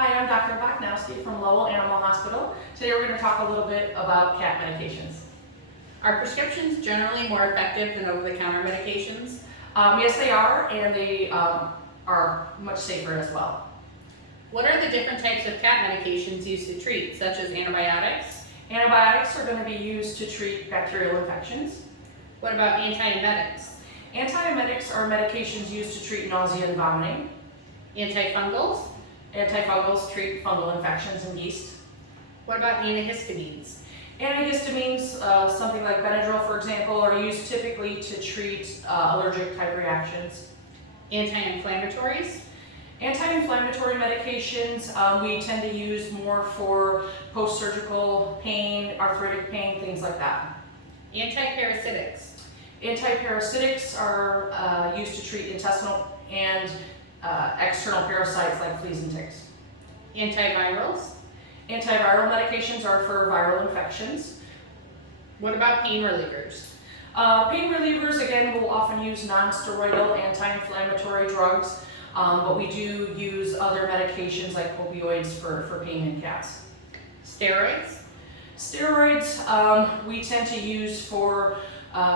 Hi, I'm Dr. Bachnowski from Lowell Animal Hospital. Today we're going to talk a little bit about cat medications. Are prescriptions generally more effective than over-the-counter medications? Yes, they are, and they are much safer as well. What are the different types of cat medications used to treat, such as antibiotics? Antibiotics are going to be used to treat bacterial infections. What about antiemetics? Antiemetics are medications used to treat nausea and vomiting. Antifungals? Antifungals treat fungal infections and yeast. What about antihistamines? Antihistamines, something like Benadryl, for example, are used typically to treat allergic type reactions. Anti-inflammatories? Anti-inflammatory medications we tend to use more for post-surgical pain, arthritic pain, things like that. Antiparasitics? Antiparasitics are used to treat intestinal and external parasites like fleas and ticks. Antivirals? Antiviral medications are for viral infections. What about pain relievers? Pain relievers, again, will often use non-steroidal anti-inflammatory drugs, but we do use other medications like opioids for pain in cats. Steroids? Steroids we tend to use for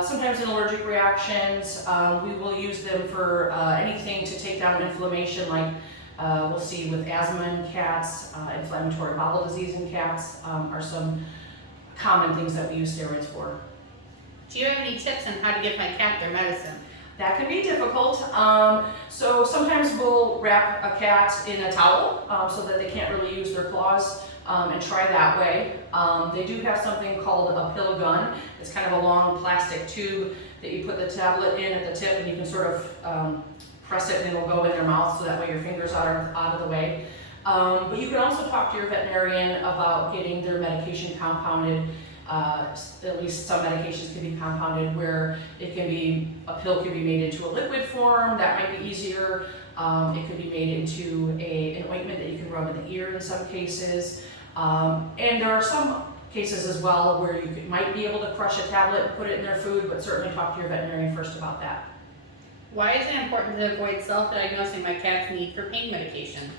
sometimes in allergic reactions. We will use them for anything to take down inflammation, like we'll see with asthma in cats, inflammatory bowel disease in cats are some common things that we use steroids for. Do you have any tips on how to give my cat their medicine? That can be difficult. So sometimes we'll wrap a cat in a towel so that they can't really use their claws and try that way. They do have something called a pill gun. It's kind of a long plastic tube that you put the tablet in at the tip, and you can sort of press it and it'll go in their mouth, so that way your fingers are out of the way. But you can also talk to your veterinarian about getting their medication compounded. At least some medications can be compounded where it can be, a pill can be made into a liquid form. That might be easier. It could be made into an ointment that you can rub in the ear in some cases. And there are some cases as well where you might be able to crush a tablet and put it in their food, but certainly talk to your veterinarian first about that. Why is it important to avoid self-diagnosing my cat's need for pain medication?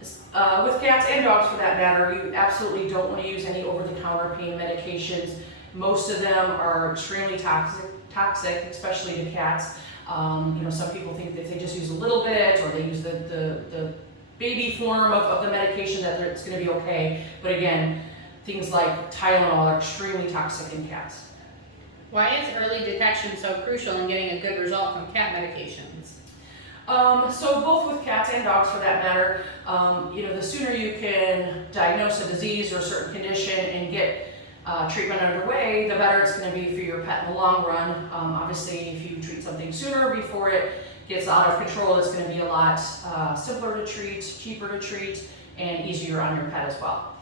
With cats and dogs for that matter, you absolutely don't want to use any over-the-counter pain medications. Most of them are extremely toxic, especially to cats. Some people think that if they just use a little bit, or they use the baby form of the medication, that it's going to be okay. But again, things like Tylenol are extremely toxic in cats. Why is early detection so crucial in getting a good result from cat medications? So both with cats and dogs for that matter, the sooner you can diagnose a disease or a certain condition and get treatment underway, the better it's going to be for your pet in the long run. Obviously, if you treat something sooner before it gets out of control, it's going to be a lot simpler to treat, cheaper to treat, and easier on your pet as well.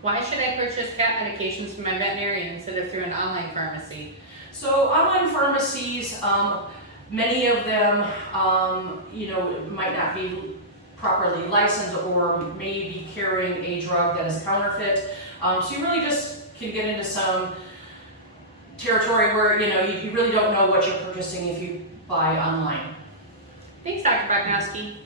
Why should I purchase cat medications from my veterinarian instead of through an online pharmacy? So online pharmacies, many of them, might not be properly licensed or may be carrying a drug that is counterfeit. So you really just can get into some territory where, you really don't know what you're purchasing if you buy online. Thanks, Dr. Bachnowski.